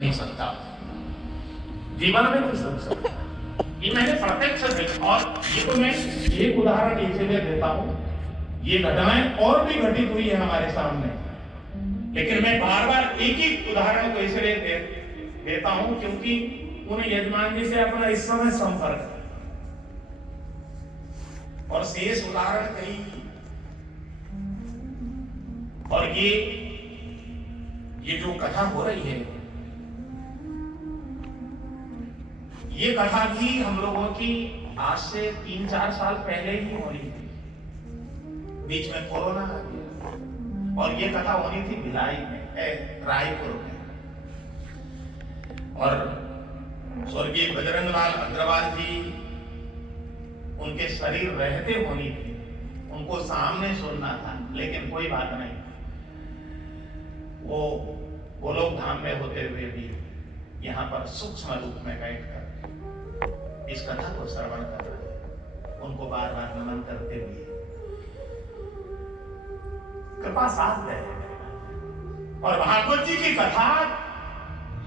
नहीं सकता, जीवन में नहीं सोच सकता। ये मैंने प्रत्यक्ष देखा। और ये तो मैं एक उदाहरण इसीलिए देता हूं, ये घटनाएं और भी घटित हुई है हमारे सामने, लेकिन मैं बार बार एक ही उदाहरण को इसलिए देता हूं क्योंकि उन यजमान जी से अपना इस समय संपर्क है और शेष उदाहरण कई। और ये जो कथा हो रही है, ये कथा भी हम लोगों की आज से 3-4 साल पहले ही होनी थी। बीच में कोरोना आ गया और ये कथा होनी थी भिलाई में, रायपुर में। और स्वर्गीय बजरंगलाल अग्रवाल जी उनके शरीर रहते होनी थी, उनको सामने सुनना था, लेकिन कोई बात नहीं, वो गोलोक धाम में होते हुए भी यहाँ पर सूक्ष्म रूप में बैठकर इस कथा को श्रवण कर रहे हैं। उनको बार बार नमन करते हुए कृपा साथ गए हैं। और भागवत जी की कथा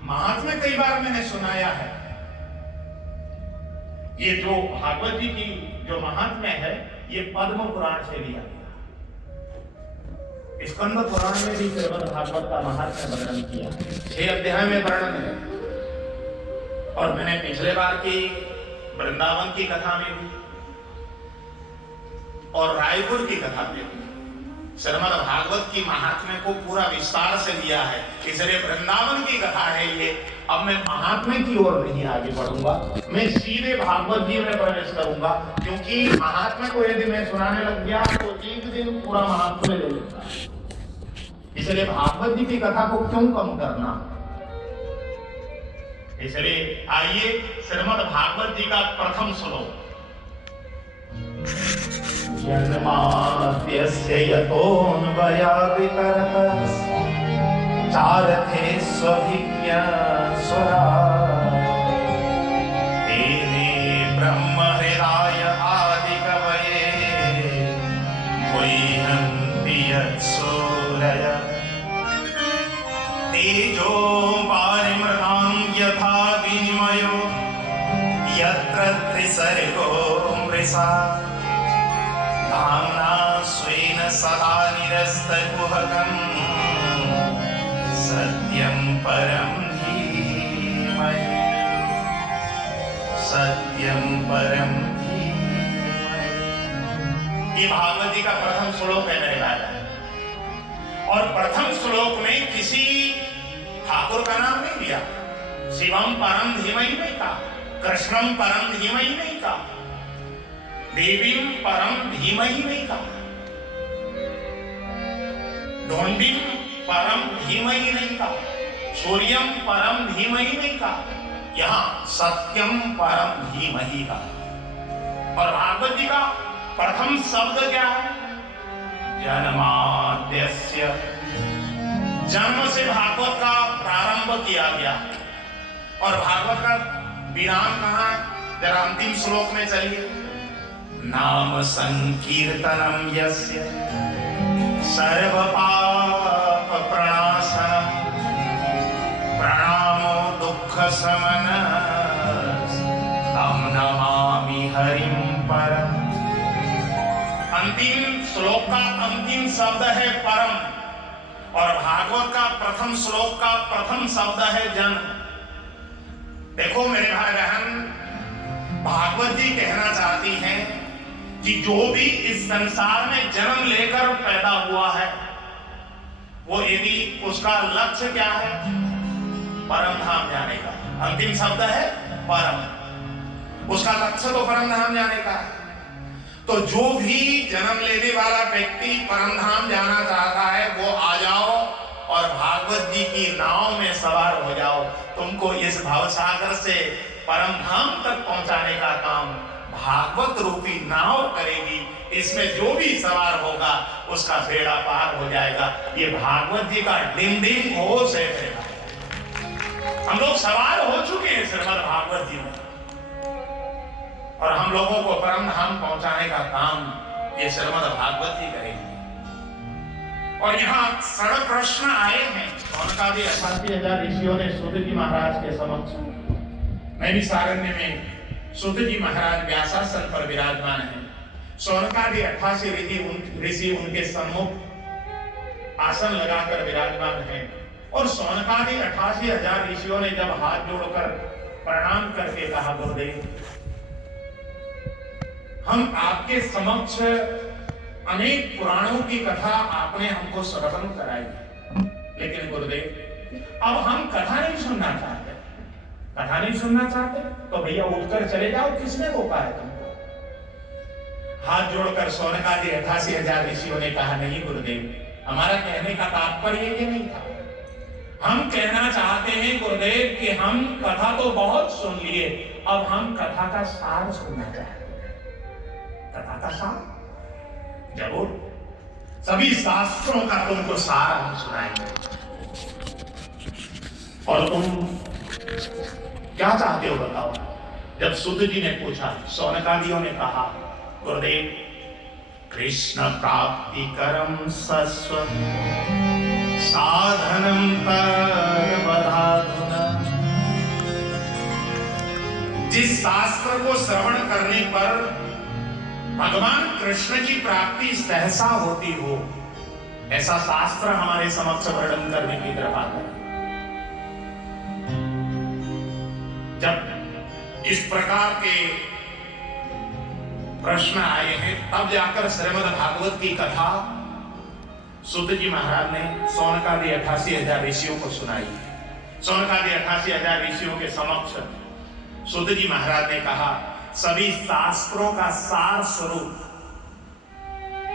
महात्म्य कई बार मैंने सुनाया है। ये जो भागवत जी की जो महात्म्य है, ये पद्म पुराण से लिया गया। स्कंद पुराण में भी श्रीमद् भागवत का महात्म्य वर्णन किया, 6 अध्याय में वर्णन है। और मैंने पिछले बार की वृंदावन की कथा में भी और रायपुर की कथा में भी श्रीमद् भागवत की महात्म्य को पूरा विस्तार से लिया है, इसलिए वृंदावन की कथा है ये। अब मैं महात्म्य की ओर नहीं आगे बढ़ूंगा, मैं सीधे भागवत जी में प्रवेश करूंगा, क्योंकि महात्म्य को यदि मैं सुनाने लग गया तो एक दिन पूरा महात्म्य ले लूंगा। इसलिए भागवत जी की कथा को क्यों कम करना। इसलिए आइए श्रीमद् भागवत जी का प्रथम श्लोक। जन्माद्यस्य यतोऽन्वयादितरतः चारथेष्वभिज्ञा स्वरा तेने ब्रह्महृदाय आदिकवये मुह्यन्ति यत्सूरयः तेजो वारिमृतां यथा विनिमयो यत्र त्रिसर्गो मृषा धाम्ना स्वेन सदा निरस्तकुहकम् सत्यं परं धीमहि सत्यं परं धीमहि। ये भागवत जी का प्रथम श्लोक है मेरे भाई। और प्रथम श्लोक में किसी ठाकुर का नाम नहीं लिया, शिवम परम धीमहि नहीं कहा, कृष्णम परम धीमहि नहीं कहा, देवीम परम धीमहि नहीं कहा, ढोंडिम परम धीमहि नहीं कहा, सूर्यम परम धीमहि नहीं कहा, यहां सत्यम परम धीमहि कहा। और भागवत जी का प्रथम शब्द क्या है? जन्माद्यस्य। जन्म से भागवत का प्रारंभ किया गया। और भागवत का विराम कहां है? जरा अंतिम श्लोक में चलिए। नाम संकीर्तनम यस्य सर्व पाप प्रणाशनम प्रणामो दुख शमनः तं नमामि हरिं परम्। अंतिम श्लोक का अंतिम शब्द है परम, और भागवत का प्रथम श्लोक का प्रथम शब्द है जन्म। देखो मेरे भाई बहन, भागवत जी कहना चाहती हैं कि जो भी इस संसार में जन्म लेकर पैदा हुआ है, वो यदि उसका लक्ष्य क्या है? परम धाम जाने का। अंतिम शब्द है परम, उसका लक्ष्य तो परम धाम जाने का है। तो जो भी जन्म लेने वाला व्यक्ति परम धाम जाना चाहता है, वो आ जाओ और भागवत जी की नाव में सवार हो जाओ। तुमको इस भवसागर से परम धाम तक पहुंचाने का काम भागवत रूपी नाव करेगी। इसमें जो भी सवार होगा उसका बेड़ा पार हो जाएगा। ये भागवत जी का डिम डिम होश है। हम लोग सवार हो चुके हैं श्रीमद् भागवत जी में, और हम लोगों को परम धाम पहुंचाने का काम ये श्रीमद् भागवत जी करेगी। और यहाँ सरल प्रश्न आए हैं। सौनकादि 88,000 ऋषियों ने सूत जी महाराज के समक्ष, नैमिषारण्य में सूत जी महाराज व्यासासन पर विराजमान है। सौनकादि 88 ऋषि उनके सम्मुख आसन लगाकर विराजमान है। और सौनकादि 88,000 ऋषियों ने जब हाथ जोड़कर प्रणाम करके कहा, गुरुदेव हम आपके समक्ष अनेक पुराणों की कथा आपने हमको श्रवण कराई, लेकिन गुरुदेव अब हम कथा नहीं सुनना चाहते। कथा नहीं सुनना चाहते तो भैया उठकर चले जाओ, किसने रोका है तुमको? हाथ जोड़कर सौनकादि 88,000 ऋषियों ने कहा, नहीं गुरुदेव, हमारा कहने का तात्पर्य ये नहीं था। हम कहना चाहते हैं गुरुदेव कि हम कथा तो बहुत सुन लिए, अब हम कथा का सार सुनना चाहते हैं। कथा का सार जरूर, सभी शास्त्रों का तुमको सार हम सुनाएंगे। और तुम क्या चाहते हो बताओ? जब सूत जी ने पूछा, सौनकादियों ने कहा, गुरुदेव कृष्ण प्राप्ति करम सस्व साधनम तद्वधाधुना। जिस शास्त्र को श्रवण करने पर भगवान कृष्ण की प्राप्ति सहसा होती हो, ऐसा शास्त्र हमारे समक्ष वर्णन करने की कृपा करें। जब इस प्रकार के प्रश्न आए हैं, तब जाकर श्रीमद् भागवत की कथा सूत जी महाराज ने सौनकादि 88,000 ऋषियों को सुनाई। सौनकादि 88,000 ऋषियों के समक्ष सूत जी महाराज ने कहा, सभी शास्त्रों का सार स्वरूप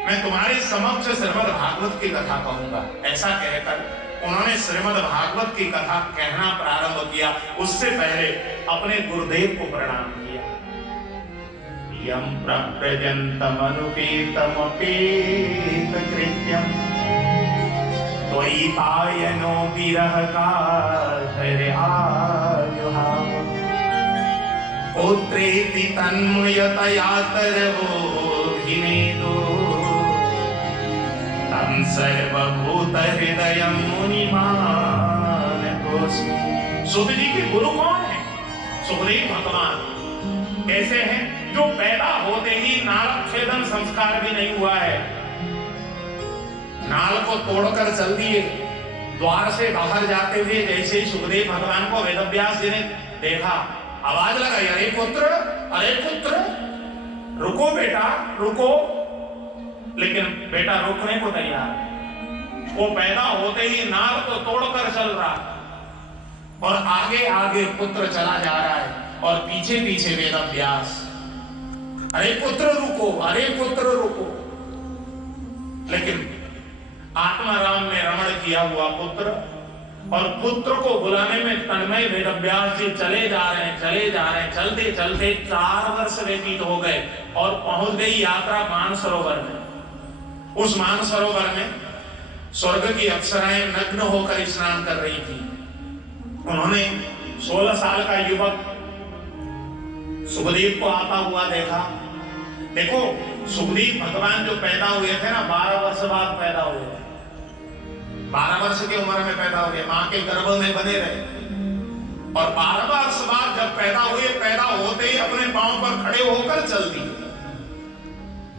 मैं तुम्हारे समक्ष श्रीमद् भागवत की कथा कहूंगा। ऐसा कहकर उन्होंने श्रीमद् भागवत की कथा कहना प्रारंभ किया। उससे पहले अपने गुरुदेव को प्रणाम किया। यम प्रव्रजन्तमनुपेतमपेत कृत्यम त्वयितायनो विरह कातर्यायुहाम पुत्रेति तन्मयतया तरवोऽभिनेदो तं सर्वभूतहृदयं मुनिमानतोऽस्मि। सूत जी के गुरु कौन है? सुखदेव भगवान। कैसे हैं? जो पैदा होते ही नालच्छेदन संस्कार भी नहीं हुआ है, नाल को तोड़कर चल दिए। द्वार से बाहर जाते हुए जैसे ही सुखदेव भगवान को वेदव्यास जी ने देखा, आवाज लगाई, अरे पुत्र, अरे पुत्र, रुको बेटा, रुको। लेकिन बेटा रुकने को तैयार है। वो पैदा होते ही नाल को तोड़कर चल रहा और आगे आगे पुत्र चला जा रहा है और पीछे पीछे वेदव्यास, अरे पुत्र रुको, अरे पुत्र रुको। लेकिन आत्माराम ने रमण किया हुआ पुत्र, और पुत्र को बुलाने में तन्मय वेदव्यास जी चले जा रहे हैं, चले जा रहे हैं। चलते चलते 4 वर्ष व्यतीत हो गए और पहुंच गई यात्रा मानसरोवर में। उस मानसरोवर में स्वर्ग की अप्सराएं नग्न होकर स्नान कर रही थी। उन्होंने 16 साल का युवक सुखदेव को आता हुआ देखा। देखो, सुखदेव भगवान जो पैदा हुए थे ना, 12 वर्ष बाद पैदा हुए थे। 12 वर्ष की उम्र में पैदा हुए, मां के गर्भ में बने रहे और 12 वर्ष बाद जब पैदा हुए, पैदा होते ही अपने पांव पर खड़े होकर चल दिए।